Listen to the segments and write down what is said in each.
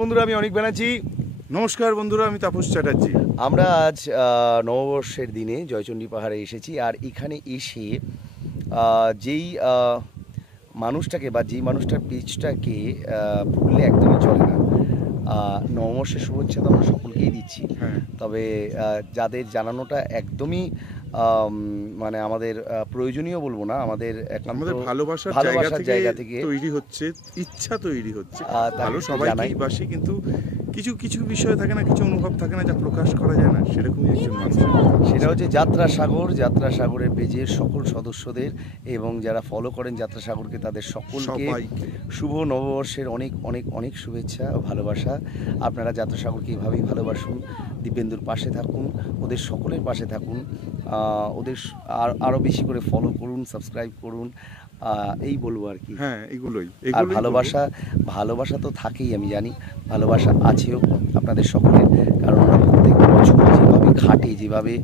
বন্ধুরা, আমি অনিক ব্যানার্জি। নমস্কার বন্ধুরা, আমি তাপস চ্যাটার্জি। আমরা আজ নববর্ষের দিনে জয়চণ্ডী পাহাড়ে এসেছি। আর এখানে এসে যেই মানুষটাকে বা যেই মানুষটার পেজটাকে ভুললে একদমই চলে না। নববর্ষের শুভেচ্ছা তো আমরা সকলকেই দিচ্ছি, তবে যাদের জানানোটা একদমই মানে আমাদের প্রয়োজনীয় বলবো না, আমাদের ভালোবাসার জায়গা থেকে তৈরি হচ্ছে, ইচ্ছা তৈরি হচ্ছে। ভালো সবাইকেই বাসি, কিন্তু কিছু কিছু বিষয় থাকে না, কিছু অনুভব থাকে না, যা প্রকাশ করা যায় না। সেরকমই একজন মানুষ, সেটা হচ্ছে যাত্রা সাগরের পেজের সকল সদস্যদের এবং যারা ফলো করেন যাত্রা সাগরকে, তাদের সকলকে শুভ নববর্ষের অনেক অনেক অনেক শুভেচ্ছা ও ভালোবাসা। আপনারা যাত্রা সাগরকে এইভাবেই ভালোবাসুন, দিব্যেন্দুর পাশে থাকুন, ওদের সকলের পাশে থাকুন, ওদের আরও বেশি করে ফলো করুন, সাবস্ক্রাইব করুন, এই বলবো আর কি। হ্যাঁ, এগুলোই। আর ভালোবাসা তো থাকেই, আমি জানি ভালোবাসা আছেও আপনাদের সকলের, কারণ ওরা প্রত্যেক বছর যেভাবে খাটে, যেভাবে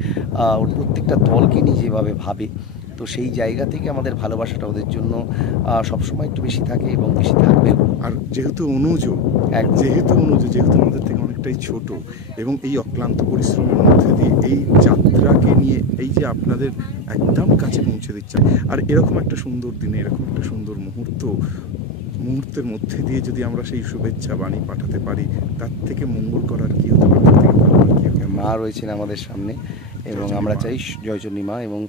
ওর প্রত্যেকটা দলকে নিয়ে যেভাবে ভাবে, তো সেই জায়গা থেকে আমাদের ভালোবাসাটা ওদের জন্য সবসময় একটু বেশি থাকে এবং বেশি থাকবে। আর যেহেতু আমাদের থেকে অনেকটাই ছোট, এবং এই অক্লান্ত পরিশ্রমের মধ্যে দিয়ে এই যাত্রাকে নিয়ে এই যে আপনাদের একদম কাছে পৌঁছে দিচ্ছে, আর এরকম একটা সুন্দর দিনে এরকম একটা সুন্দর মুহূর্তের মধ্যে দিয়ে যদি আমরা সেই শুভেচ্ছা বাণী পাঠাতে পারি, তার থেকে মঙ্গল করার কি হতে পারে, তার থেকে ভালো কি হবে। মা রয়েছেন আমাদের সামনে এবং আমরা চাই জয়চণ্ডী মা, এবং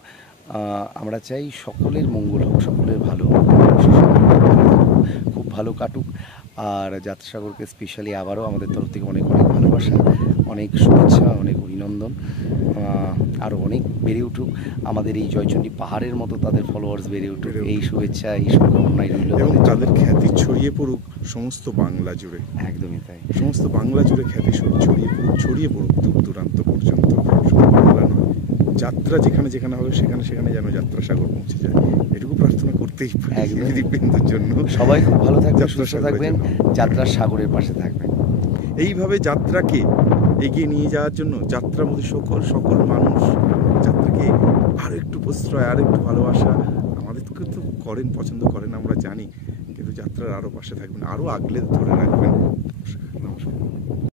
আমরা চাই সকলের মঙ্গল হোক, সকলের ভালো হোক, খুব ভালো কাটুক। আর যাত্রা সাগরকে স্পেশালি আবারও আমাদের তরফ থেকে অনেক অনেক ভালোবাসা, অনেক শুভেচ্ছা, অনেক অভিনন্দন। আরও অনেক বেড়ে উঠুক আমাদের এই জয়চণ্ডী পাহাড়ের মতো, তাদের ফলোয়ার্স বেড়ে উঠুক, এই শুভেচ্ছা, এই শুভকামনাই রইল, এবং তাদের খ্যাতি ছড়িয়ে পড়ুক সমস্ত বাংলা জুড়ে। একদমই তাই, সমস্ত বাংলা জুড়ে খ্যাতি ছড়িয়ে পড়ুক দূর দূরান্ত পর্যন্ত। শুধু বাংলা নয়, যাত্রা যেখানে যেখানে হবে সেখানে সেখানে যেন যাত্রা সাগর পৌঁছে যায়, এটুকু প্রার্থনা করতেই পারি দিব্যেন্দুর জন্য। সবাই খুব ভালো থাকবেন, সুস্থ থাকবেন, যাত্রার সাগরের পাশে থাকবেন। এইভাবে যাত্রাকে এগিয়ে নিয়ে যাওয়ার জন্য যাত্রার মধ্যে সকল মানুষ যাত্রাকে আরো একটু প্রশ্রয়, আরো একটু ভালোবাসা আমাদেরকে তো পছন্দ করেন, আমরা জানি, কিন্তু যাত্রার আরো পাশে থাকবেন, আরো আগলে ধরে রাখবেন। নমস্কার।